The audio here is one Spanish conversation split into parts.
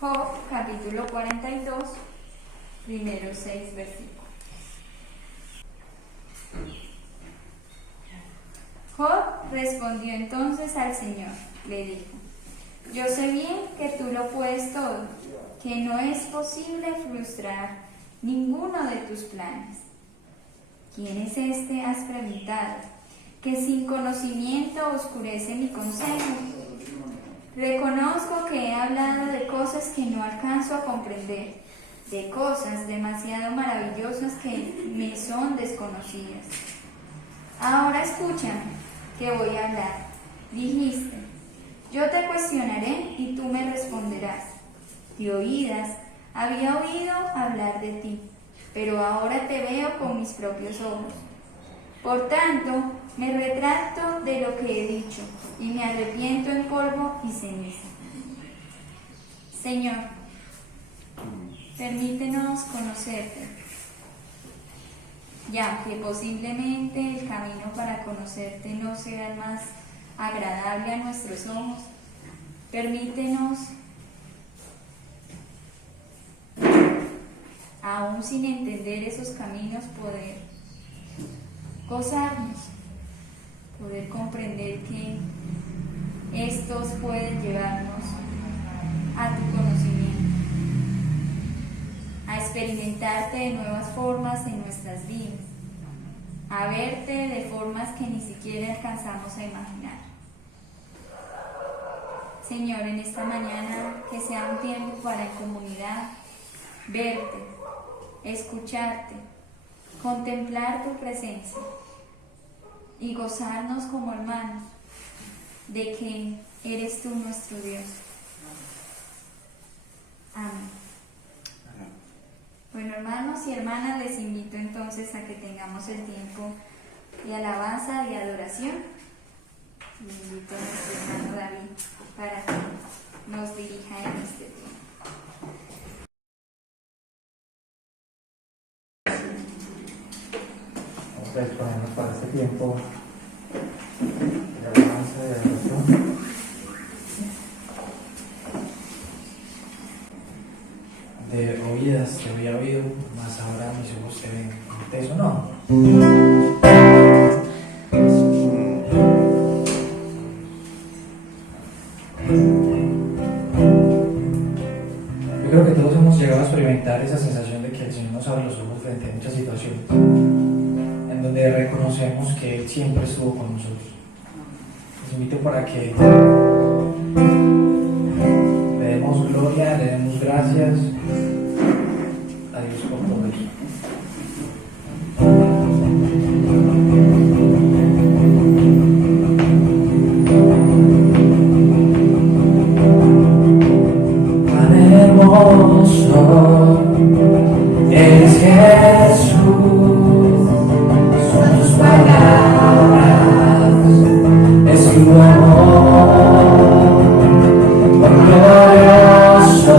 Job capítulo 42, primeros 6 versículos. Job respondió entonces al Señor, le dijo: yo sé bien que tú lo puedes todo, que no es posible frustrar ninguno de tus planes. ¿Quién es este? Has preguntado, que sin conocimiento oscurece mi consejo. Reconozco que he hablado de cosas que no alcanzo a comprender, de cosas demasiado maravillosas que me son desconocidas. Ahora escúchame, que voy a hablar. Dijiste: yo te cuestionaré y tú me responderás. De oídas había oído hablar de ti, pero ahora te veo con mis propios ojos. Por tanto, me retracto de lo que he dicho y me arrepiento en polvo y ceniza. Señor, permítenos conocerte, ya que posiblemente el camino para conocerte no sea el más agradable a nuestros ojos. Permítenos, aún sin entender esos caminos, poder gozarnos, poder comprender que estos pueden llevarnos a tu conocimiento, a experimentarte de nuevas formas en nuestras vidas, a verte de formas que ni siquiera alcanzamos a imaginar. Señor, en esta mañana que sea un tiempo para en comunidad verte, escucharte, contemplar tu presencia y gozarnos como hermanos de que eres tú nuestro Dios. Amén. Bueno, hermanos y hermanas, les invito entonces a que tengamos el tiempo de alabanza y adoración. Les invito a nuestro hermano David para que nos dirija en este tiempo. Vamos a disponernos para este tiempo de alabanza y de adoración. De oídas te había oído, mas ahora mis ojos te ven. ¿Eso no? Yo creo que todos hemos llegado a experimentar esa sensación de que el Señor nos abre los ojos frente a muchas situaciones, en donde reconocemos que Él siempre estuvo con nosotros. Les invito para que le demos gloria, le demos gracias a Dios por todo eso. Tan hermoso es Jesús, son tus palabras, es tu amor, glorioso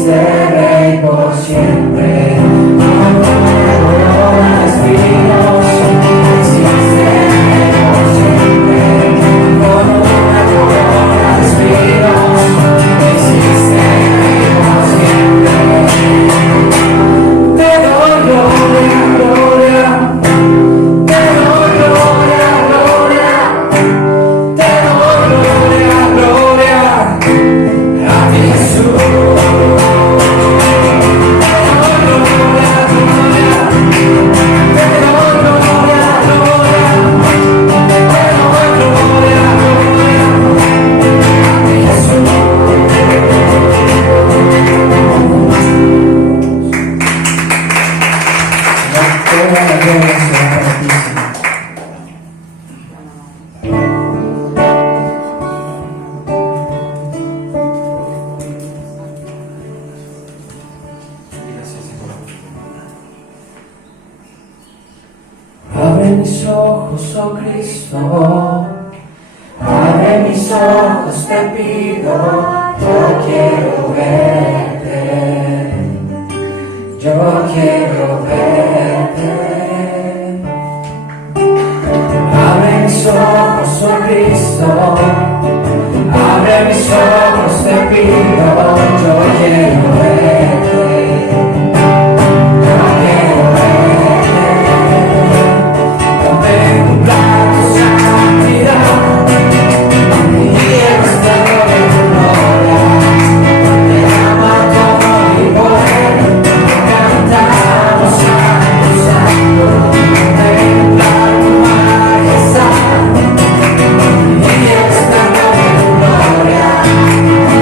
existe Rey por siempre. Corona de espinos, existe Rey por siempre. Con una corona de espinos, existe Rey por siempre. Te doy gloria, gloria. Te doy gloria, gloria. Te doy gloria, gloria. A ti Jesús. Abre mis ojos, oh Cristo, abre mis ojos, te pido, yo quiero verte, yo quiero verte. Abre mis ojos, oh Cristo, abre mis ojos, te pido, yo quiero verte, yo quiero verte. Contemplar tu santidad y el estado de tu gloria, te amo todo mi poder, cantamos santo, santo. Contemplar tu majestad y el estado de tu gloria,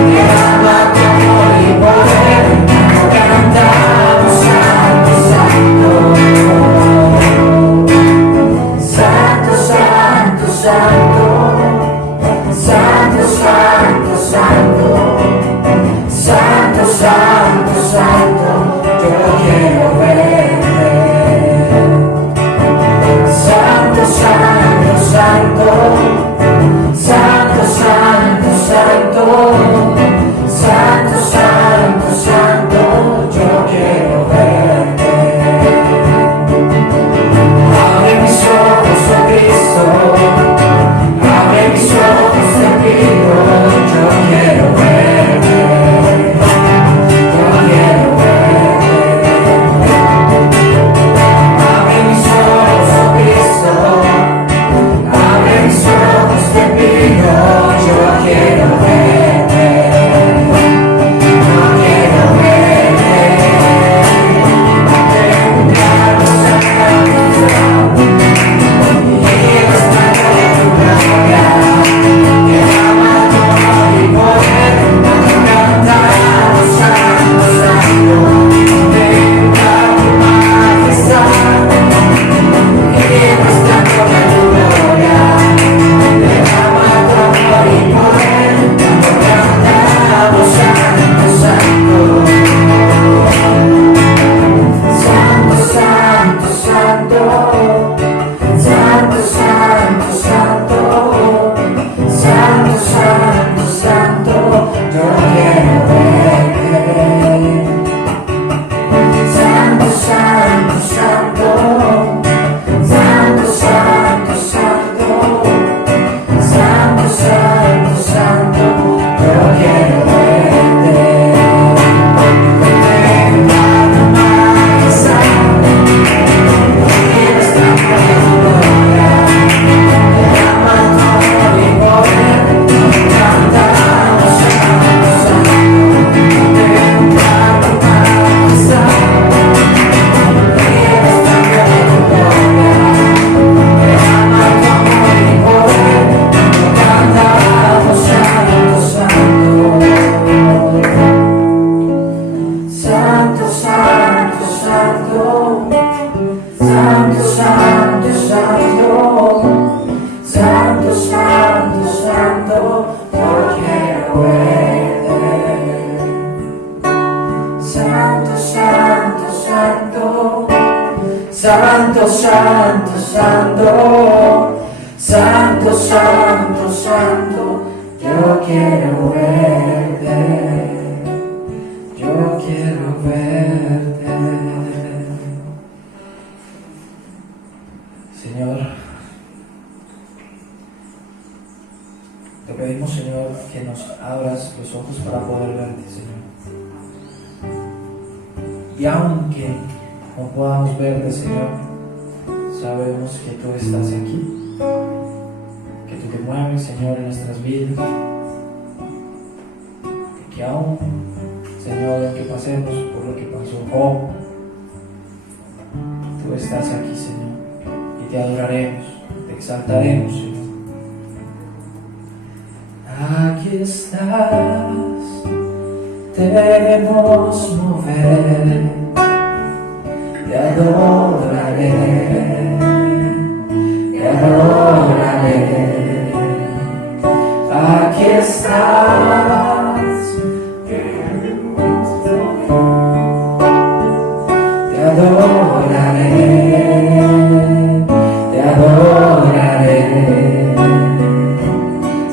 te amo todo mi poder, cantamos santo, santo. Santo, santo, santo, santo, santo, santo, santo, santo, santo, yo quiero verte. Santo, santo, santo, santo, santo, santo, santo, santo, santo, yo quiero verte. Abre mis ojos, oh Cristo, abre mis ojos, te pido, yo quiero verte, yo quiero verte. Abre mis ojos, oh Cristo, abre mis ojos, te pido, yo quiero verte, yo quiero verte. Contemplar tu santidad y el estado de tu gloria, te amo todo mi poder, cantamos santo, santo. Contemplar tu majestad y el estado de tu gloria, te amo todo mi poder, cantamos santo, santo. Santo, santo, santo, santo, santo, santo, santo, santo, santo, yo quiero verte. Santo, santo, santo, santo, santo, santo, santo, santo, santo, yo quiero verte. Contemplar tu majestad y el estado de tu gloria, te amo todo mi poder, cantamos santo, santo. Contemplar tu majestad y el estado de tu gloria, te amo todo mi poder, cantamos santo, santo. Santo, santo, santo, santo, santo, santo, santo, santo, santo, yo quiero verte. Santo, santo, santo, santo, santo, santo, santo, santo, santo, yo quiero verte. Yo poder verte, Señor. Y aunque no podamos verte, Señor, sabemos que tú estás aquí, que tú te mueves, Señor, en nuestras vidas, y que aún, Señor, aunque pasemos por lo que pasó Job, tú estás aquí, Señor, y te adoraremos, te exaltaremos, Señor. Aquí estás, te debemos mover, te adoraré, te adoraré. Aquí estás, te adoraré, te adoraré.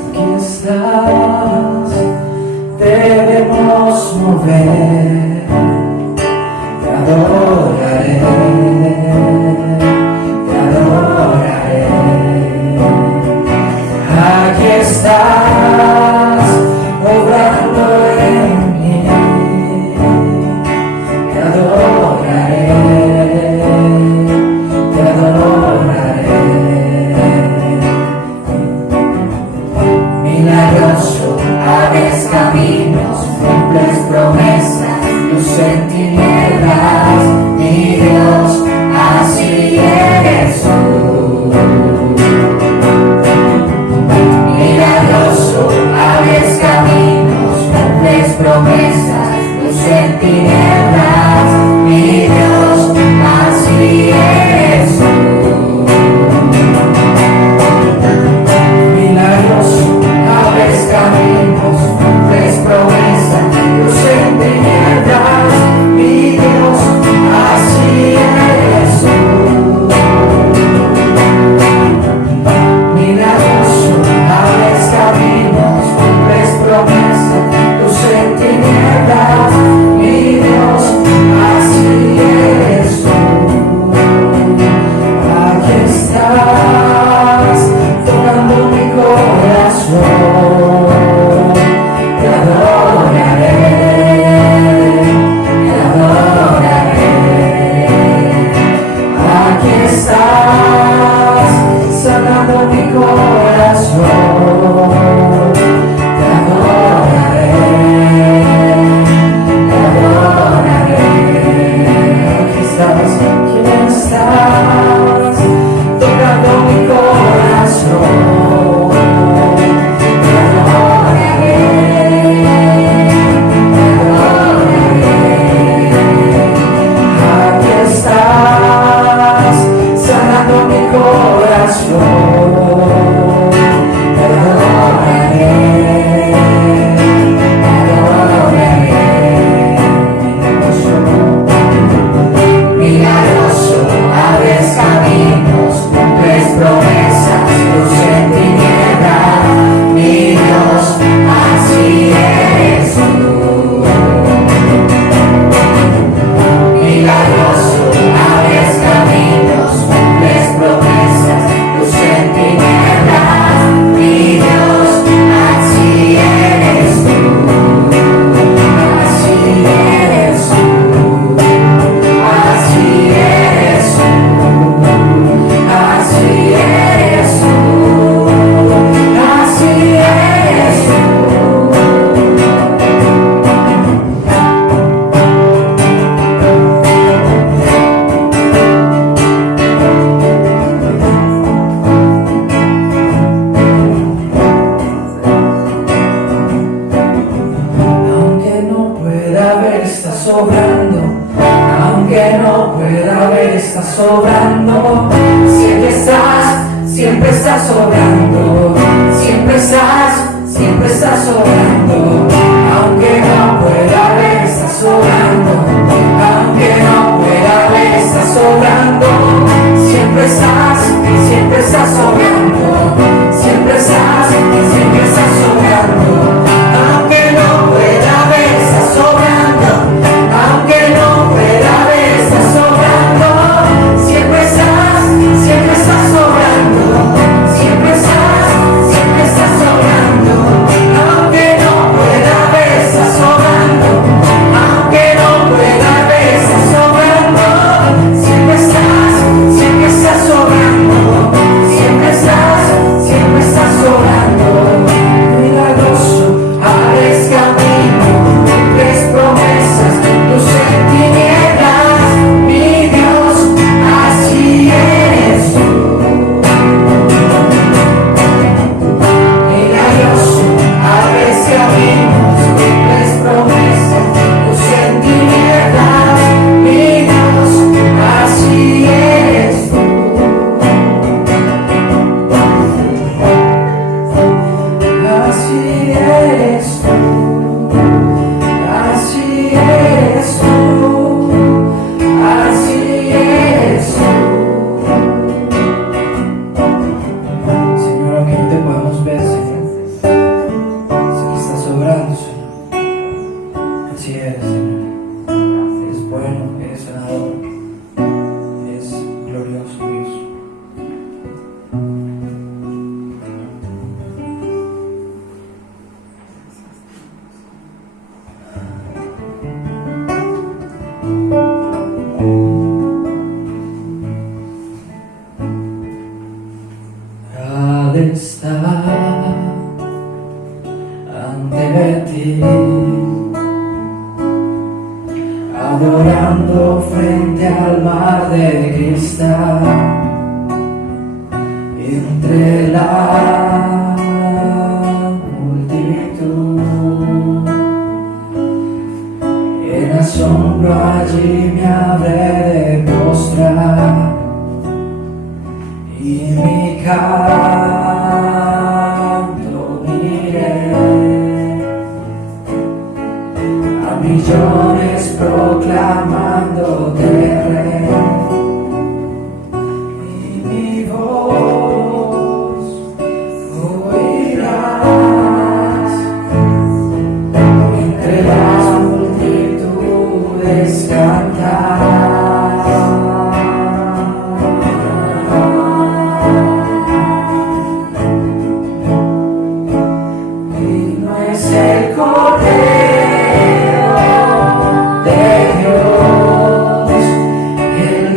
Aquí estás, te debemos mover, te adoraré, te adoraré. Aquí estás, obrando en mí, te adoraré, te adoraré. Milagroso, abres caminos, cumples promesas, luz en tinieblas, mi Dios, así eres tú. Milagroso, abres caminos, cumples promesas, luz en tinieblas, mi Dios, así eres tú. Milagroso, abres caminos, cumples promesas, luz en tinieblas, mi Dios, así eres tú. Milagroso, abres caminos, cumples promesas, luz en tinieblas, mi Dios, así eres tú. Aquí estás, tocando mi corazón, te adoraré, te adoraré. Aquí estás, sanando mi corazón, te adoraré, te adoraré. Aquí estás, tocando mi corazón, te adoraré, te adoraré. Aquí estás, sanando mi corazón, te adoraré, te adoraré. Milagroso, abres caminos, cumples promesas, luz en tinieblas, mi Dios, así eres tú. Milagroso, abres caminos, cumples promesas, luz en tinieblas, mi Dios, así eres tú. Así eres tú. Así eres tú, así eres tú, así eres tú. Aunque no pueda ver, estás sobrando. Aunque no pueda ver, estás sobrando. Siempre estás sobrando. Siempre estás sobrando. Aunque no pueda ver, estás sobrando. Aunque no pueda ver, estás sobrando. Siempre estás sobrando. Siempre estás sobrando. Aunque no pueda ver, estás sobrando. Aunque no pueda ver, estás sobrando. Siempre estás sobrando. Siempre estás sobrando. Aunque no pueda ver, estás sobrando. Así eres, Señor. Eres bueno, eres sanador, eres glorioso, Dios. Al estar ante ti, adorando frente al mar de cristal, entre la multitud, en asombro allí me habré de postrar y mi canto diré a millones proclamándote Rey, y mi voz oirás entre las multitudes cantar. Digno es el Cordero de Dios, el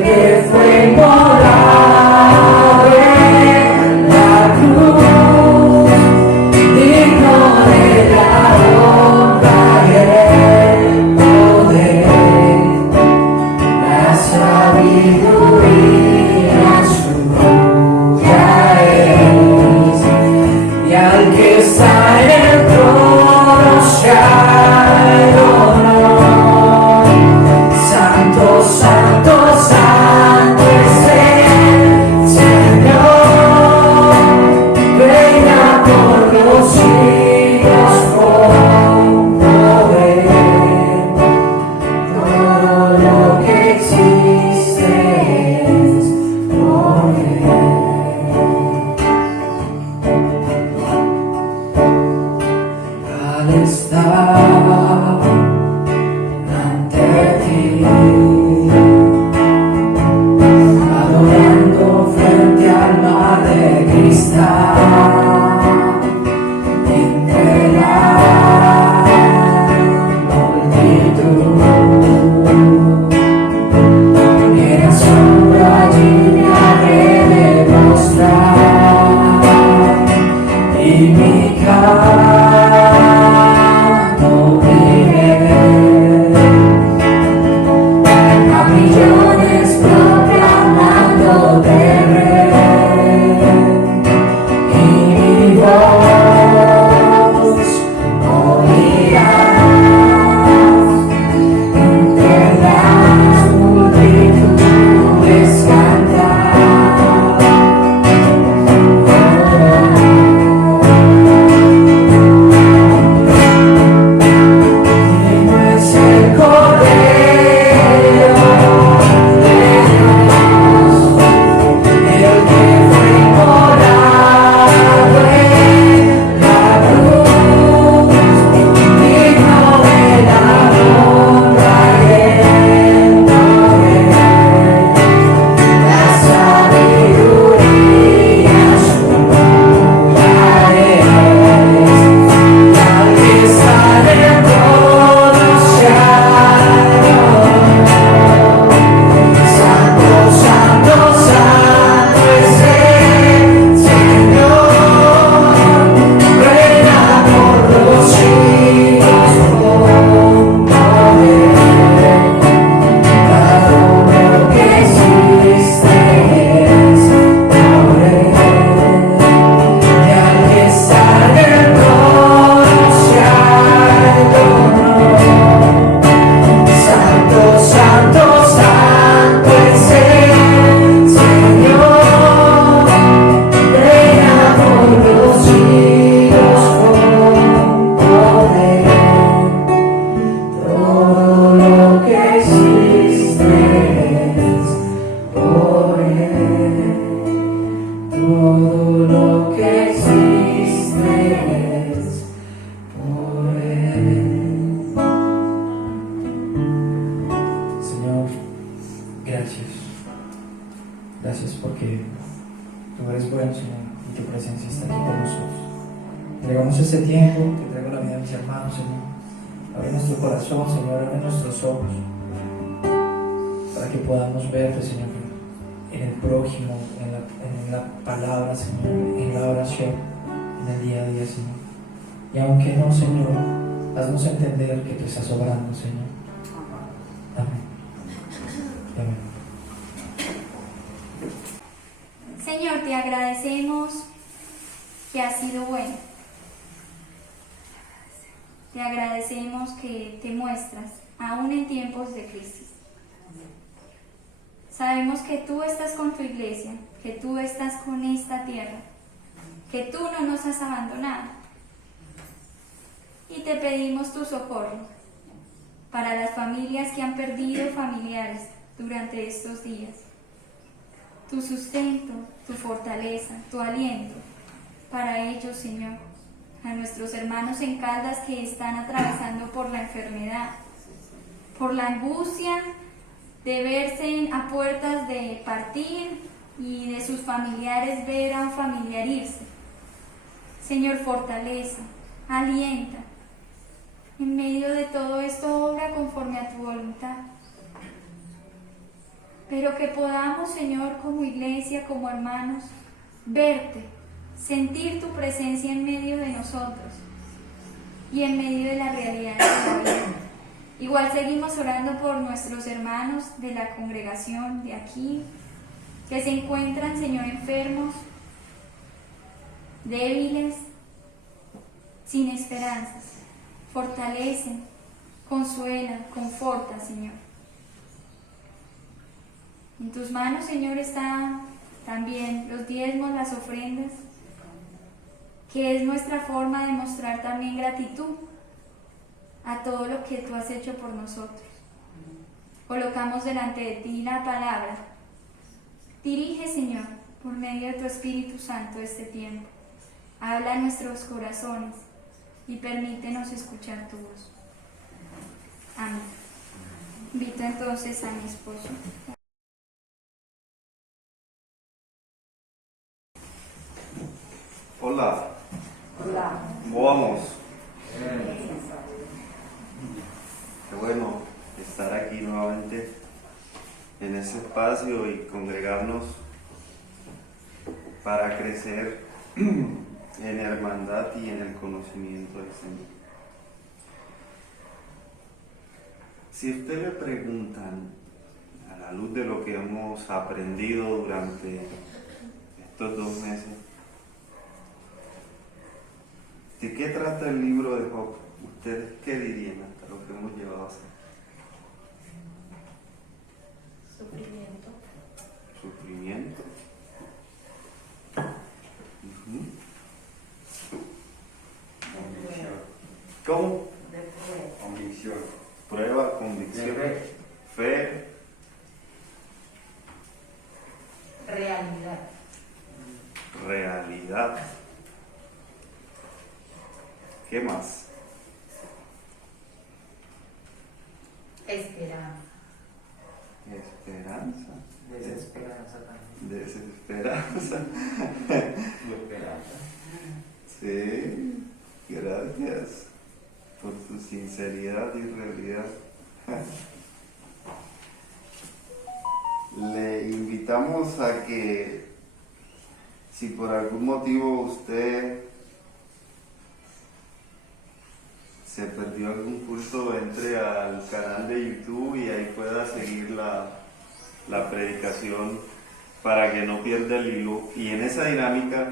bueno, Señor, y tu presencia está aquí con nosotros. Entregamos este tiempo, te entrego la vida de mis hermanos, Señor. Abre nuestro corazón, Señor, abre nuestros ojos, para que podamos verte, Señor, en el prójimo, en la palabra, Señor, en la oración, en el día a día, Señor. Y aunque no, Señor, haznos entender que tú estás obrando, Señor. Amén. Amén. Señor, te agradecemos que has sido bueno. Te agradecemos que te muestras, aún en tiempos de crisis. Sabemos que tú estás con tu iglesia, que tú estás con esta tierra, que tú no nos has abandonado. Y te pedimos tu socorro para las familias que han perdido familiares durante estos días. Tu sustento, tu fortaleza, tu aliento para ellos, Señor. A nuestros hermanos en Caldas que están atravesando por la enfermedad, por la angustia de verse a puertas de partir y de sus familiares ver a un familiar irse. Señor, fortaleza, alienta. En medio de todo esto, obra conforme a tu voluntad. Pero que podamos, Señor, como iglesia, como hermanos, verte, sentir tu presencia en medio de nosotros y en medio de la realidad de la vida. Igual seguimos orando por nuestros hermanos de la congregación de aquí, que se encuentran, Señor, enfermos, débiles, sin esperanzas. Fortalecen, consuelan, conforta, Señor. En tus manos, Señor, están también los diezmos, las ofrendas, que es nuestra forma de mostrar también gratitud a todo lo que tú has hecho por nosotros. Colocamos delante de ti la palabra. Dirige, Señor, por medio de tu Espíritu Santo este tiempo. Habla a nuestros corazones y permítenos escuchar tu voz. Amén. Invito entonces a mi esposo. Hola. Hola. ¿Cómo vamos? Qué bueno estar aquí nuevamente en este espacio y congregarnos para crecer en hermandad y en el conocimiento del Señor. Si usted le preguntan, a la luz de lo que hemos aprendido durante estos 2 meses, ¿de qué trata el libro de Job? ¿Ustedes qué dirían hasta lo que hemos llevado a hacer? Sufrimiento. Sufrimiento. Convicción. ¿Cómo? De fe. Convicción. Prueba, convicción, De fe, Realidad. realidad. ¿Qué más? Esperanza. Esperanza. Desesperanza también. Desesperanza. esperanza. Sí, gracias por tu sinceridad y realidad. Le invitamos a que, si por algún motivo usted se perdió algún curso, entre al canal de YouTube y ahí pueda seguir la predicación para que no pierda el hilo. Y en esa dinámica,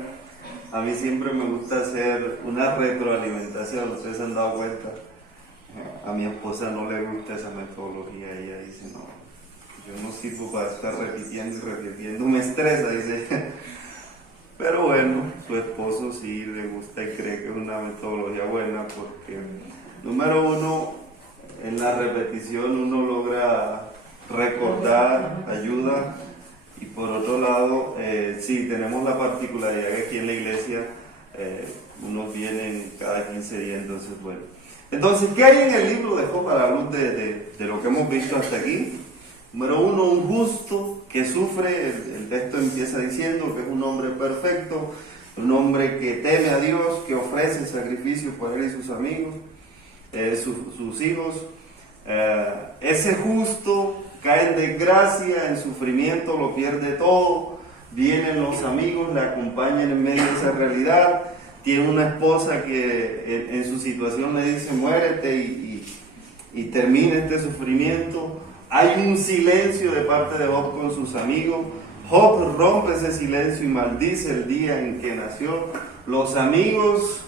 a mí siempre me gusta hacer una retroalimentación. Ustedes se han dado cuenta, a mi esposa no le gusta esa metodología. Ella dice, no, yo no sirvo para estar repitiendo y repitiendo, me estresa, dice. Pero bueno, su esposo sí le gusta y cree que es una metodología buena, porque número uno, en la repetición uno logra recordar, ayuda. Y por otro lado, sí, tenemos la particularidad que aquí en la iglesia unos vienen cada 15 días, entonces bueno. Entonces, ¿qué hay en el libro de Job a la luz de lo que hemos visto hasta aquí? Número 1, un justo que sufre. El texto empieza diciendo que es un hombre perfecto, un hombre que teme a Dios, que ofrece sacrificio por él y sus amigos, sus hijos. Ese justo cae en desgracia, en sufrimiento, lo pierde todo. Vienen los amigos, le acompañan en medio de esa realidad. Tiene una esposa que en su situación le dice muérete y termina este sufrimiento. Hay un silencio de parte de Job con sus amigos. Job rompe ese silencio y maldice el día en que nació. Los amigos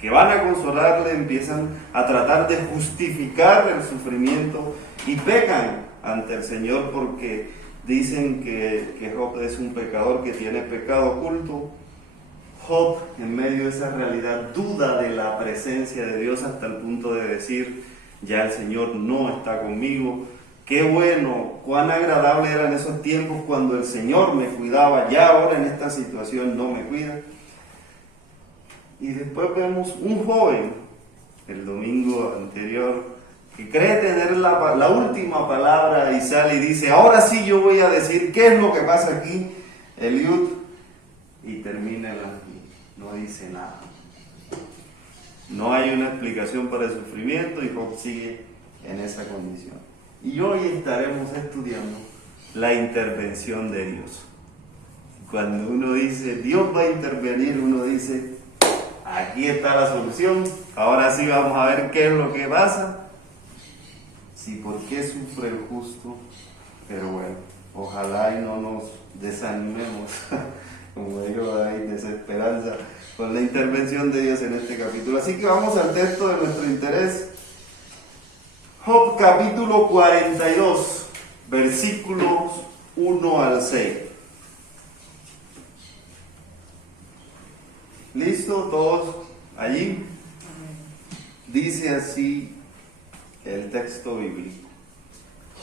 que van a consolarle empiezan a tratar de justificar el sufrimiento y pecan ante el Señor porque dicen que Job es un pecador que tiene pecado oculto. Job, en medio de esa realidad, duda de la presencia de Dios hasta el punto de decir, ya el Señor no está conmigo. Qué bueno, cuán agradable eran esos tiempos cuando el Señor me cuidaba, ya ahora en esta situación no me cuida. Y después vemos un joven, el domingo anterior, que cree tener la última palabra y sale y dice, ahora sí yo voy a decir qué es lo que pasa aquí, Eliud, y termina no dice nada. No hay una explicación para el sufrimiento y Job sigue en esa condición. Y hoy estaremos estudiando la intervención de Dios. Cuando uno dice, Dios va a intervenir, uno dice, aquí está la solución, ahora sí vamos a ver qué es lo que pasa. Sí, ¿por qué sufre el justo? Pero bueno, ojalá y no nos desanimemos, como digo, hay desesperanza con la intervención de Dios en este capítulo. Así que vamos al texto de nuestro interés. Job capítulo 42, versículos 1 al 6. ¿Listo? ¿Todos allí? Dice así el texto bíblico.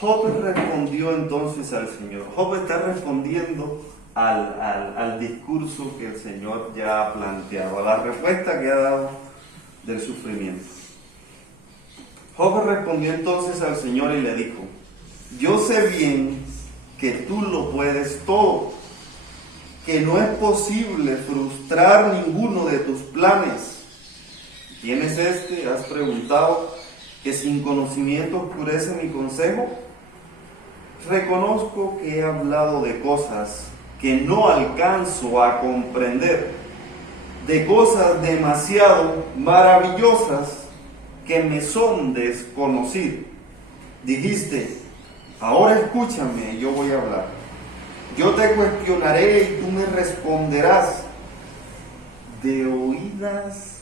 Job respondió entonces al Señor. Job está respondiendo al discurso que el Señor ya ha planteado, a la respuesta que ha dado del sufrimiento. Job respondió entonces al Señor y le dijo, yo sé bien que tú lo puedes todo, que no es posible frustrar ninguno de tus planes. ¿Quién es este? ¿Has preguntado que sin conocimiento oscurece mi consejo? Reconozco que he hablado de cosas que no alcanzo a comprender, de cosas demasiado maravillosas que me son desconocidas. Dijiste, ahora escúchame, yo voy a hablar. Yo te cuestionaré y tú me responderás. De oídas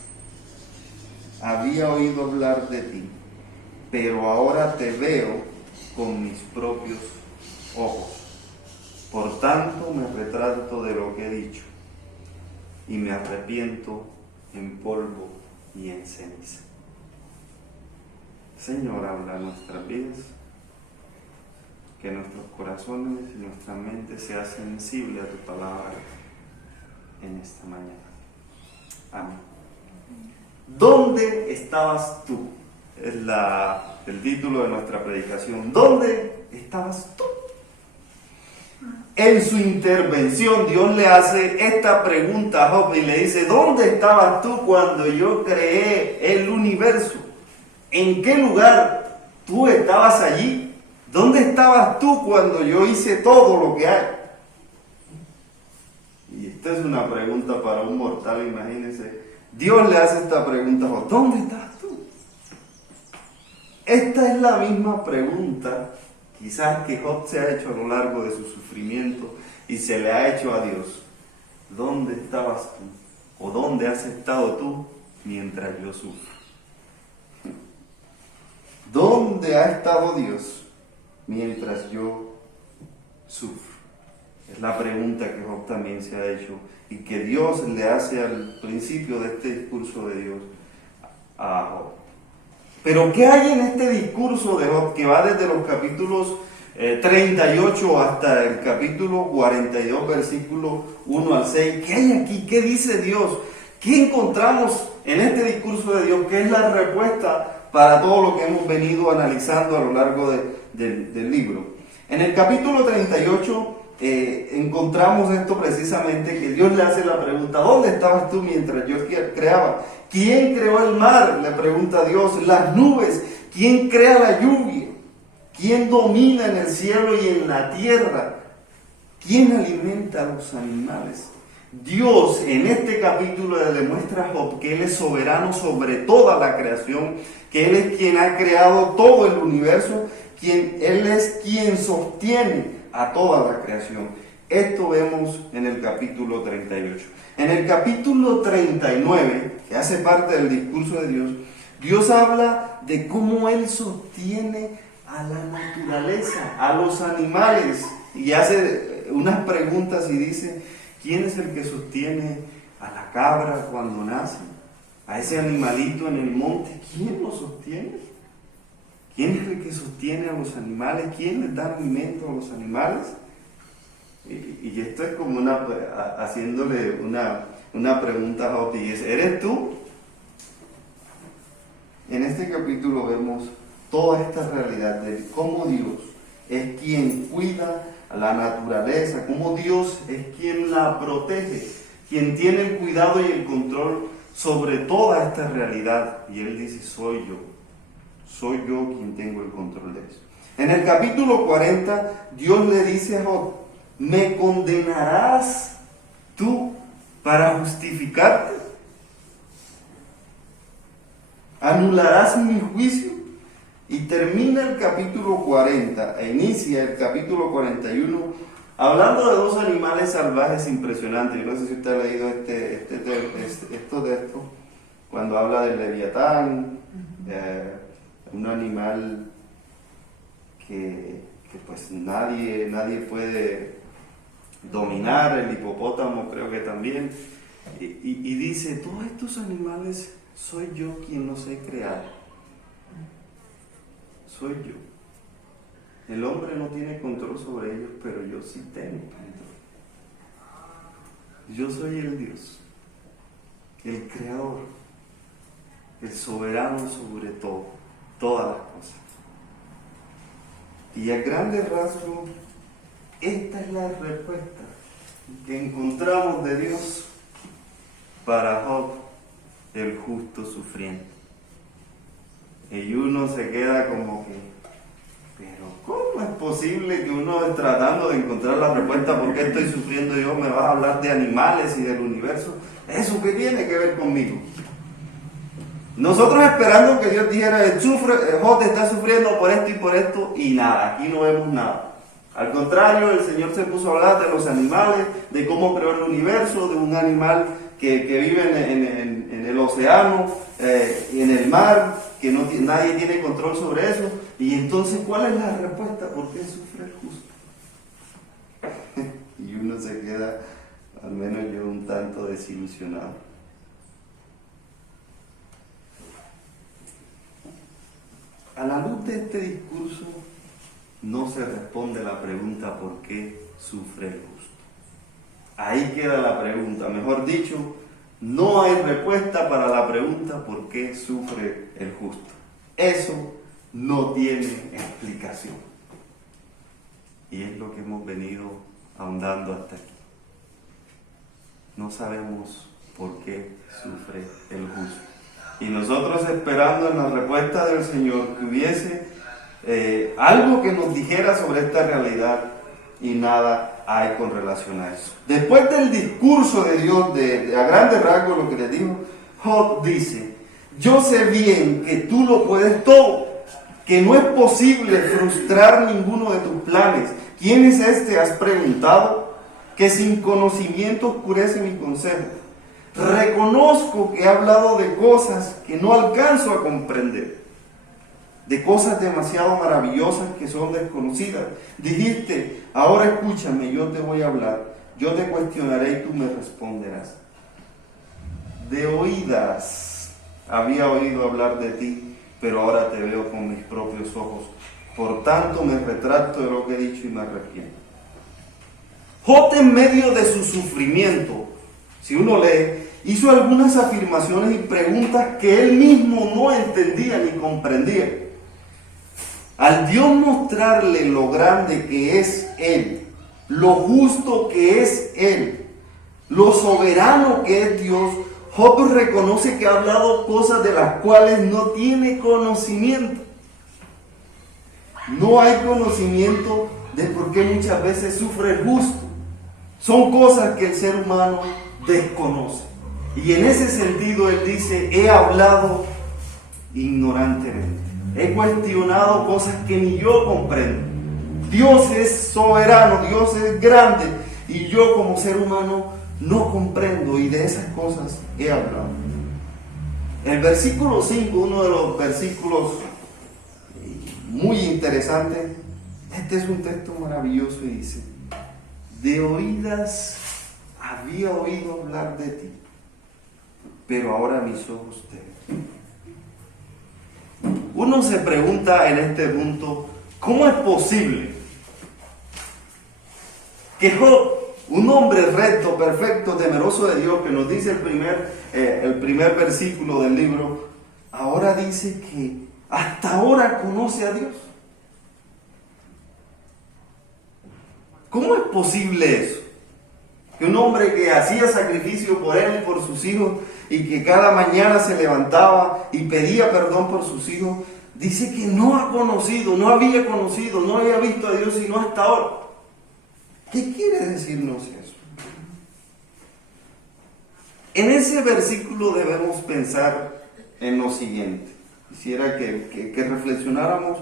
había oído hablar de ti, pero ahora te veo con mis propios ojos. Por tanto me retracto de lo que he dicho y me arrepiento en polvo y en ceniza. Señor, habla nuestras vidas, que nuestros corazones y nuestra mente sea sensible a tu palabra en esta mañana. Amén. ¿Dónde estabas tú? Es el título de nuestra predicación. ¿Dónde estabas tú? En su intervención, Dios le hace esta pregunta a Job y le dice, ¿dónde estabas tú cuando yo creé el universo? ¿En qué lugar tú estabas allí? ¿Dónde estabas tú cuando yo hice todo lo que hay? Y esta es una pregunta para un mortal, imagínense. Dios le hace esta pregunta a Job, ¿dónde estabas tú? Esta es la misma pregunta, quizás que Job se ha hecho a lo largo de su sufrimiento y se le ha hecho a Dios. ¿Dónde estabas tú? ¿O dónde has estado tú mientras yo sufro? ¿Dónde ha estado Dios mientras yo sufro? Es la pregunta que Job también se ha hecho y que Dios le hace al principio de este discurso de Dios a Job. Pero ¿qué hay en este discurso de Job que va desde los capítulos 38 hasta el capítulo 42, versículo 1 al 6? ¿Qué hay aquí? ¿Qué dice Dios? ¿Qué encontramos en este discurso de Dios? ¿Qué es la respuesta para todo lo que hemos venido analizando a lo largo del libro? En el capítulo 38 encontramos esto precisamente, que Dios le hace la pregunta: ¿dónde estabas tú mientras yo creaba? ¿Quién creó el mar?, le pregunta Dios. Las nubes, ¿quién crea la lluvia? ¿Quién domina en el cielo y en la tierra? ¿Quién alimenta a los animales? Dios en este capítulo le demuestra a Job que Él es soberano sobre toda la creación, que Él es quien ha creado todo el universo, Él es quien sostiene a toda la creación. Esto vemos en el capítulo 38. En el capítulo 39, que hace parte del discurso de Dios, Dios habla de cómo Él sostiene a la naturaleza, a los animales, y hace unas preguntas y dice: ¿quién es el que sostiene a la cabra cuando nace? A ese animalito en el monte, ¿quién lo sostiene? ¿Quién es el que sostiene a los animales? ¿Quién les da alimento a los animales? Y esto es como haciéndole una pregunta a Job, y es: ¿eres tú? En este capítulo vemos toda esta realidad de cómo Dios es quien cuida a la naturaleza, cómo Dios es quien la protege, quien tiene el cuidado y el control sobre toda esta realidad. Y Él dice: soy yo quien tengo el control de eso. En el capítulo 40, Dios le dice a Job: ¿me condenarás tú para justificarte? ¿Anularás mi juicio? Y termina el capítulo 40 e inicia el capítulo 41 hablando de dos animales salvajes impresionantes. Yo no sé si usted ha leído esto, cuando habla del Leviatán, un animal que pues nadie puede dominar, el hipopótamo creo que también, y dice: todos estos animales soy yo quien los he creado. Soy yo. El hombre no tiene control sobre ellos, pero yo sí tengo control. Yo soy el Dios, el creador, el soberano sobre todo, todas las cosas. Y a grandes rasgos, esta es la respuesta que encontramos de Dios para Job, el justo sufriente. Y uno se queda como que: pero ¿cómo es posible que uno, tratando de encontrar la respuesta por qué estoy sufriendo yo, me vas a hablar de animales y del universo? ¿Eso qué tiene que ver conmigo? Nosotros esperando que Dios dijera: Job está sufriendo por esto, y nada, aquí no vemos nada. Al contrario, el Señor se puso a hablar de los animales, de cómo creó el universo, de un animal que vive en el océano y en el mar, que nadie tiene control sobre eso. Y entonces, ¿cuál es la respuesta? ¿Por qué sufre el justo? Y uno se queda, al menos yo, un tanto desilusionado. A la luz de este discurso, no se responde la pregunta: ¿por qué sufre el justo? Ahí queda la pregunta. Mejor dicho, no hay respuesta para la pregunta: ¿por qué sufre el justo? Eso no tiene explicación. Y es lo que hemos venido ahondando hasta aquí. No sabemos por qué sufre el justo. Y nosotros esperando en la respuesta del Señor que hubiese algo que nos dijera sobre esta realidad, y nada hay con relación a eso. Después del discurso de Dios, a grandes rasgos lo que le dijo, Job dice: yo sé bien que tú lo puedes todo, que no es posible frustrar ninguno de tus planes. ¿Quién es este?, has preguntado, que sin conocimiento oscurece mi consejo. Reconozco que he hablado de cosas que no alcanzo a comprender, de cosas demasiado maravillosas que son desconocidas. Dijiste: ahora escúchame, yo te voy a hablar, yo te cuestionaré y tú me responderás. De oídas había oído hablar de ti, pero ahora te veo con mis propios ojos. Por tanto me retracto de lo que he dicho y me arrepiento. Job, en medio de su sufrimiento, si uno lee, hizo algunas afirmaciones y preguntas que él mismo no entendía ni comprendía. Al Dios mostrarle lo grande que es Él, lo justo que es Él, lo soberano que es Dios, Job reconoce que ha hablado cosas de las cuales no tiene conocimiento. No hay conocimiento de por qué muchas veces sufre el justo. Son cosas que el ser humano desconoce. Y en ese sentido él dice, he hablado ignorantemente. He cuestionado cosas que ni yo comprendo. Dios es soberano, Dios es grande, y yo como ser humano no comprendo, y de esas cosas he hablado. El versículo 5, uno de los versículos muy interesantes, este es un texto maravilloso y dice, de oídas había oído hablar de ti, pero ahora mis ojos te ven. Uno se pregunta en este punto, ¿cómo es posible que Job, un hombre recto, perfecto, temeroso de Dios, que nos dice el primer versículo del libro, ahora dice que hasta ahora conoce a Dios? ¿Cómo es posible eso? Que un hombre que hacía sacrificio por él y por sus hijos, y que cada mañana se levantaba y pedía perdón por sus hijos, dice que no ha conocido, no había conocido, no había visto a Dios sino hasta ahora. ¿Qué quiere decirnos eso? En ese versículo debemos pensar en lo siguiente. Quisiera que reflexionáramos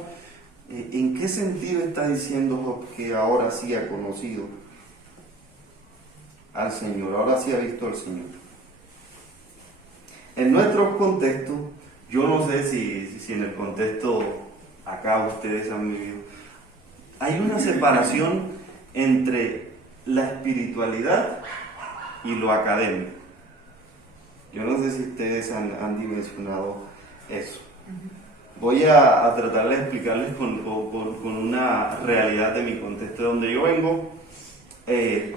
en qué sentido está diciendo Job que ahora sí ha conocido al Señor, ahora sí ha visto al Señor. En nuestro contexto, yo no sé si en el contexto acá ustedes han vivido, hay una separación entre la espiritualidad y lo académico. Yo no sé si ustedes han dimensionado eso. Voy a tratar de explicarles con una realidad de mi contexto, de donde yo vengo. En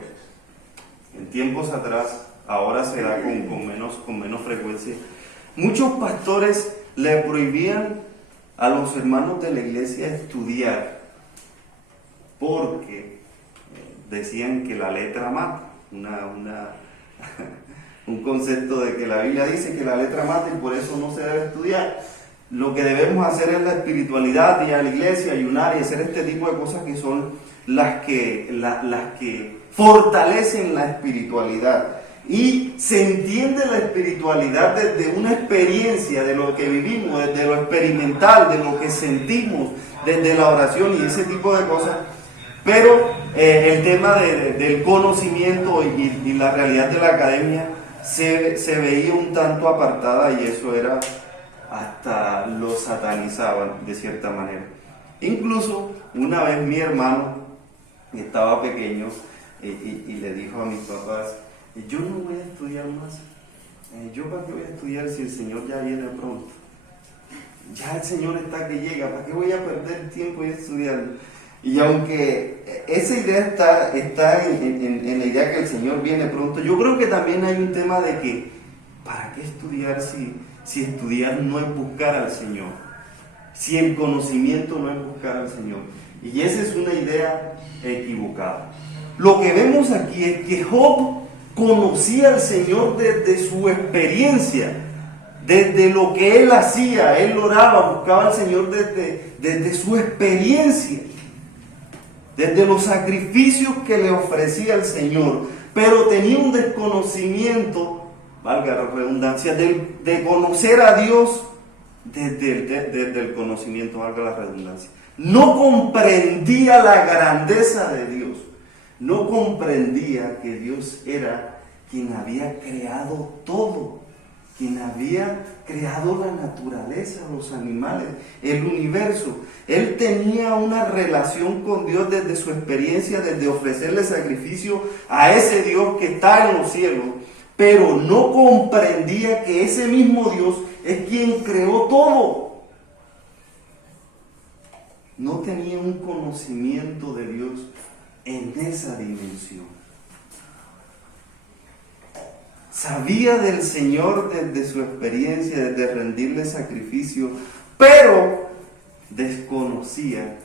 tiempos atrás, ahora se da con menos frecuencia. Muchos pastores le prohibían a los hermanos de la iglesia estudiar porque decían que la letra mata. Un concepto de que la Biblia dice que la letra mata y por eso no se debe estudiar. Lo que debemos hacer es la espiritualidad, ir a la iglesia, ayunar y hacer este tipo de cosas que son las que fortalecen la espiritualidad. Y se entiende la espiritualidad desde una experiencia de lo que vivimos, desde lo experimental, de lo que sentimos, desde la oración y ese tipo de cosas. Pero el tema del conocimiento y la realidad de la academia se veía un tanto apartada, y eso era, hasta lo satanizaban de cierta manera. Incluso una vez mi hermano estaba pequeño y le dijo a mis papás, yo no voy a estudiar más. ¿Yo para qué voy a estudiar si el Señor ya viene pronto? Ya el Señor está que llega, ¿para qué voy a perder tiempo y estudiando? Y aunque esa idea está en la idea que el Señor viene pronto, yo creo que también hay un tema de que ¿para qué estudiar si estudiar no es buscar al Señor? Si el conocimiento no es buscar al Señor. Y esa es una idea equivocada. Lo que vemos aquí es que Job conocía al Señor desde su experiencia, desde lo que él hacía. Él oraba, buscaba al Señor desde su experiencia, desde los sacrificios que le ofrecía el Señor, pero tenía un desconocimiento, valga la redundancia, de conocer a Dios desde el conocimiento, valga la redundancia. No comprendía la grandeza de Dios, no comprendía que Dios era quien había creado todo, quien había creado la naturaleza, los animales, el universo. Él tenía una relación con Dios desde su experiencia, desde ofrecerle sacrificio a ese Dios que está en los cielos, pero no comprendía que ese mismo Dios es quien creó todo. No tenía un conocimiento de Dios en esa dimensión. Sabía del Señor desde su experiencia, desde rendirle sacrificio, pero desconocía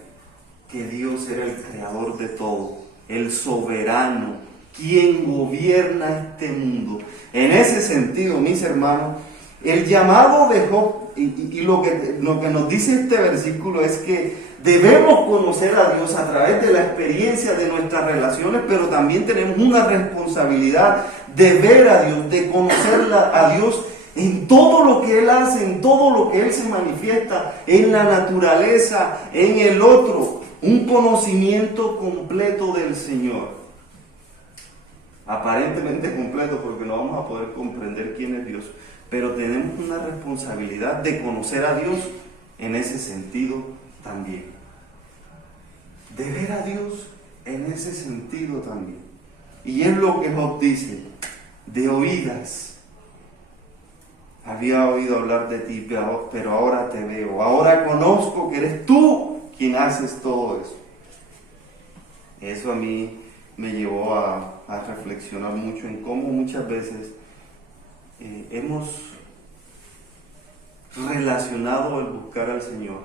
que Dios era el creador de todo, el soberano, quien gobierna este mundo. En ese sentido, mis hermanos, el llamado de Job y lo que nos dice este versículo es que debemos conocer a Dios a través de la experiencia de nuestras relaciones, pero también tenemos una responsabilidad de ver a Dios, de conocer a Dios en todo lo que Él hace, en todo lo que Él se manifiesta, en la naturaleza, en el otro, un conocimiento completo del Señor. Aparentemente completo, porque no vamos a poder comprender quién es Dios, pero tenemos una responsabilidad de conocer a Dios en ese sentido también. De ver a Dios en ese sentido también. Y es lo que Job dice: de oídas había oído hablar de ti, pero ahora te veo, ahora conozco que eres tú quien haces todo eso. Eso a mí me llevó a reflexionar mucho en cómo muchas veces hemos relacionado el buscar al Señor.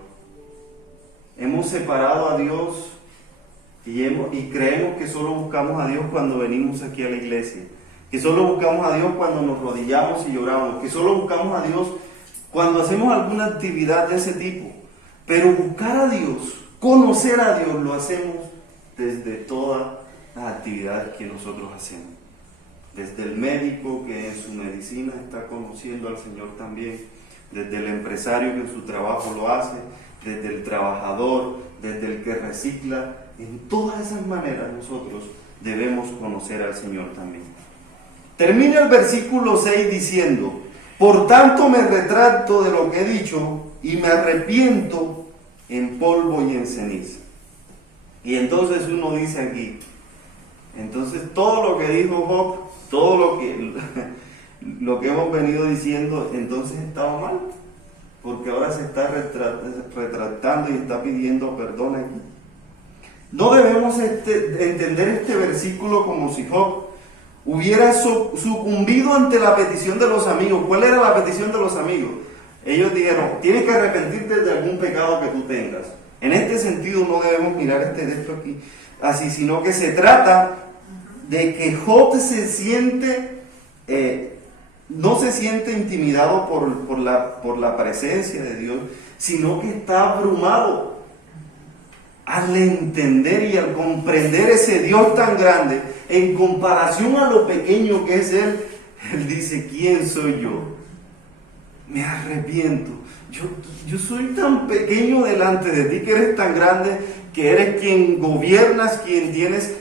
Hemos separado a Dios y creemos que solo buscamos a Dios cuando venimos aquí a la iglesia, que solo buscamos a Dios cuando nos rodillamos y lloramos, que solo buscamos a Dios cuando hacemos alguna actividad de ese tipo. Pero buscar a Dios, conocer a Dios, lo hacemos desde todas las actividades que nosotros hacemos. Desde el médico que en su medicina está conociendo al Señor también, desde el empresario que en su trabajo lo hace, desde el trabajador, desde el que recicla. En todas esas maneras nosotros debemos conocer al Señor también. Termina el versículo 6 diciendo: por tanto me retracto de lo que he dicho y me arrepiento en polvo y en ceniza. Y entonces uno dice aquí, entonces todo lo que dijo Job, todo lo que hemos venido diciendo, entonces estaba mal, porque ahora se está retractando y está pidiendo perdón aquí. No debemos entender este versículo como si Job hubiera sucumbido ante la petición de los amigos. ¿Cuál era la petición de los amigos? Ellos dijeron: tienes que arrepentirte de algún pecado que tú tengas. En este sentido no debemos mirar este texto aquí así, sino que se trata de que Job se siente, no se siente intimidado por la presencia de Dios, sino que está abrumado al entender y al comprender ese Dios tan grande en comparación a lo pequeño que es Él. Él dice: ¿quién soy yo? Me arrepiento. Yo soy tan pequeño delante de ti, que eres tan grande, que eres quien gobiernas, quien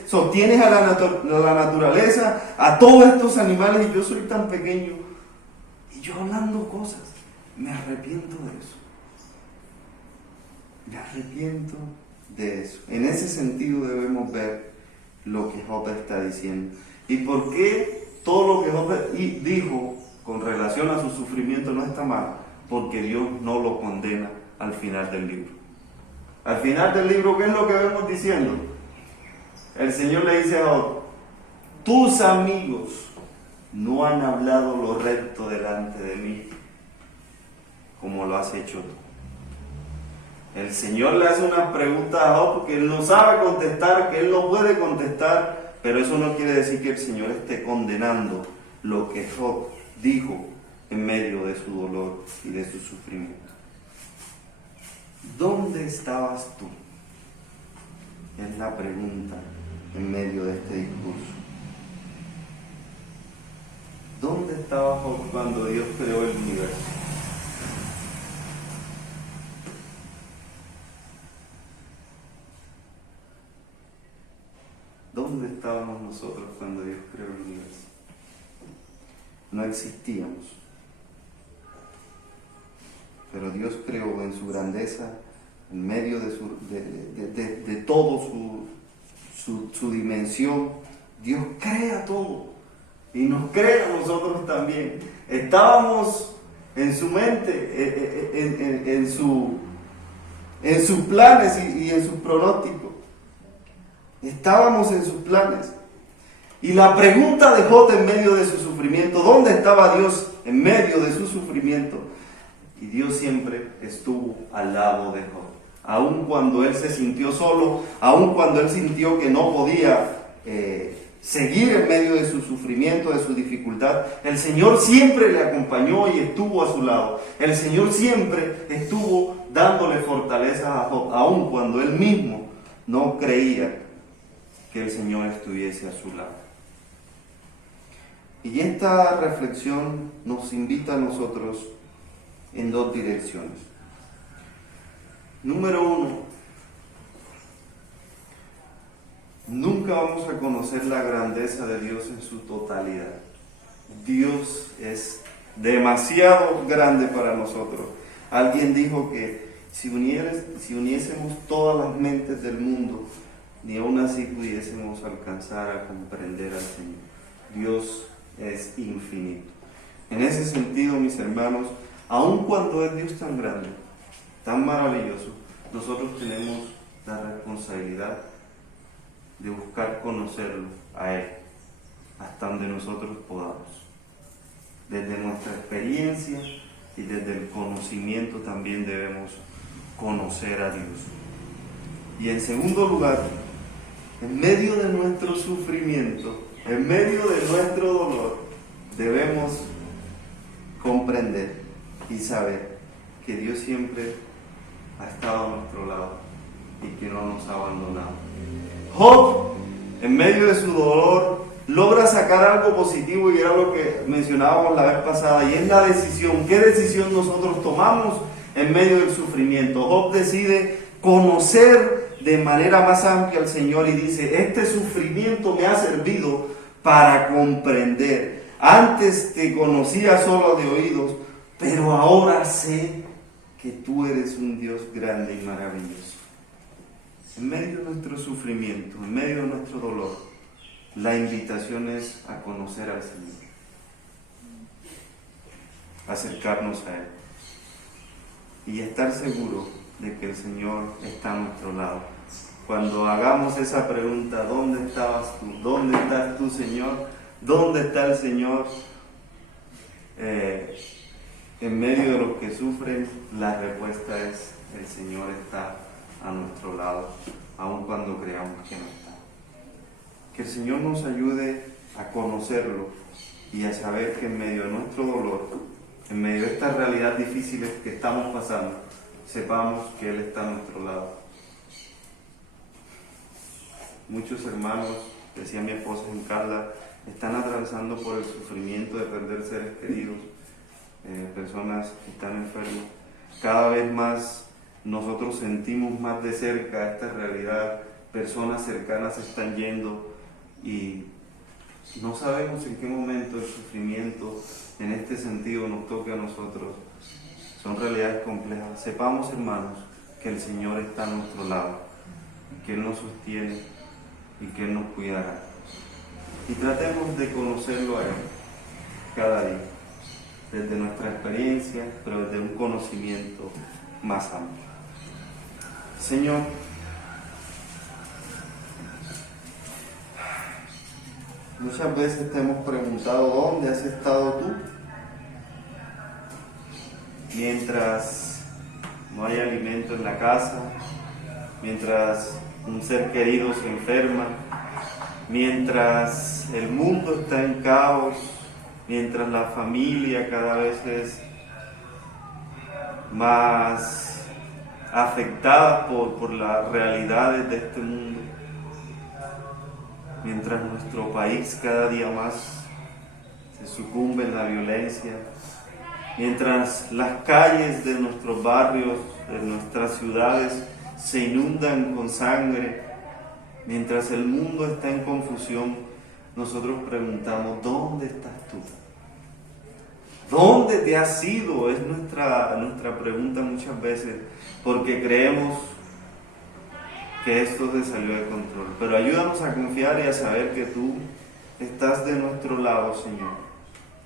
sostienes a la naturaleza, a todos estos animales, y yo soy tan pequeño. Y yo hablando cosas, me arrepiento de eso. Me arrepiento de eso. En ese sentido debemos ver lo que Job está diciendo. ¿Y por qué todo lo que Job dijo con relación a su sufrimiento no está mal? Porque Dios no lo condena al final del libro. Al final del libro, ¿qué es lo que vemos diciendo? El Señor le dice a Job: tus amigos no han hablado lo recto delante de mí, como lo has hecho tú. El Señor le hace una pregunta a Job que él no sabe contestar, que él no puede contestar, pero eso no quiere decir que el Señor esté condenando lo que Job dijo en medio de su dolor y de su sufrimiento. ¿Dónde estabas tú? Es la pregunta en medio de este discurso. ¿Dónde estaba Job cuando Dios creó el universo? ¿Dónde estábamos nosotros cuando Dios creó el universo? No existíamos. Pero Dios creó en su grandeza, en medio de todo su dimensión. Dios crea todo y nos crea a nosotros también. Estábamos en su mente, en sus planes y en sus pronósticos. Estábamos en sus planes. Y la pregunta de Job en medio de su sufrimiento: ¿dónde estaba Dios en medio de su sufrimiento? Y Dios siempre estuvo al lado de Job. aun cuando él se sintió solo, aun cuando él sintió que no podía seguir en medio de su sufrimiento, de su dificultad, el Señor siempre le acompañó y estuvo a su lado. El Señor siempre estuvo dándole fortaleza a Job, aun cuando él mismo no creía que el Señor estuviese a su lado. Y esta reflexión nos invita a nosotros en dos direcciones. Número uno, nunca vamos a conocer la grandeza de Dios en su totalidad. Dios es demasiado grande para nosotros. Alguien dijo que si uniésemos todas las mentes del mundo, ni aún así pudiésemos alcanzar a comprender al Señor. Dios es infinito. En ese sentido, mis hermanos, aun cuando es Dios tan grande, tan maravilloso, nosotros tenemos la responsabilidad de buscar conocerlo a Él, hasta donde nosotros podamos. Desde nuestra experiencia y desde el conocimiento también debemos conocer a Dios. Y en segundo lugar, en medio de nuestro sufrimiento, en medio de nuestro dolor, debemos comprender y saber que Dios siempre ha estado a nuestro lado y que no nos ha abandonado. Job, en medio de su dolor, logra sacar algo positivo, y era lo que mencionábamos la vez pasada, y es la decisión. ¿Qué decisión nosotros tomamos en medio del sufrimiento? Job decide conocer de manera más amplia al Señor y dice: este sufrimiento me ha servido para comprender. Antes te conocía solo de oídos, pero ahora sé que tú eres un Dios grande y maravilloso. En medio de nuestro sufrimiento, en medio de nuestro dolor, la invitación es a conocer al Señor, acercarnos a Él y estar seguro de que el Señor está a nuestro lado. Cuando hagamos esa pregunta: ¿dónde estabas tú? ¿Dónde estás tú, Señor? ¿Dónde está el Señor? En medio de los que sufren, la respuesta es: el Señor está a nuestro lado, aun cuando creamos que no está. Que el Señor nos ayude a conocerlo y a saber que en medio de nuestro dolor, en medio de estas realidades difíciles que estamos pasando, sepamos que Él está a nuestro lado. Muchos hermanos, decía mi esposa en Carla, están atravesando por el sufrimiento de perder seres queridos, personas que están enfermas. Cada vez más nosotros sentimos más de cerca esta realidad. Personas cercanas se están yendo y no sabemos en qué momento el sufrimiento en este sentido nos toque a nosotros. Son realidades complejas. Sepamos, hermanos, que el Señor está a nuestro lado, que Él nos sostiene y que Él nos cuidará. Y tratemos de conocerlo a Él cada día, desde nuestra experiencia, pero desde un conocimiento más amplio. Señor, muchas veces te hemos preguntado: ¿dónde has estado tú? Mientras no hay alimento en la casa, mientras un ser querido se enferma, mientras el mundo está en caos, mientras la familia cada vez es más afectada por las realidades de este mundo, mientras nuestro país cada día más se sucumbe en la violencia, mientras las calles de nuestros barrios, de nuestras ciudades se inundan con sangre, mientras el mundo está en confusión, nosotros preguntamos: ¿dónde estás tú? ¿Dónde te has ido? Es nuestra pregunta muchas veces, porque creemos que esto se salió de control. Pero ayúdanos a confiar y a saber que tú estás de nuestro lado, Señor,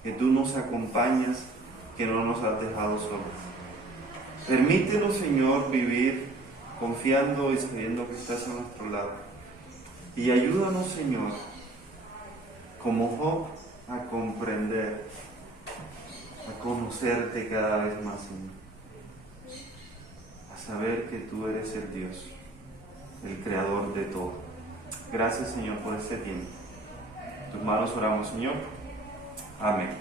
que tú nos acompañas, que no nos has dejado solos. Permítenos, Señor, vivir confiando y sabiendo que estás a nuestro lado. Y ayúdanos, Señor, como Job, a comprender, a conocerte cada vez más, Señor. A saber que tú eres el Dios, el creador de todo. Gracias, Señor, por este tiempo. En tus manos oramos, Señor. Amén.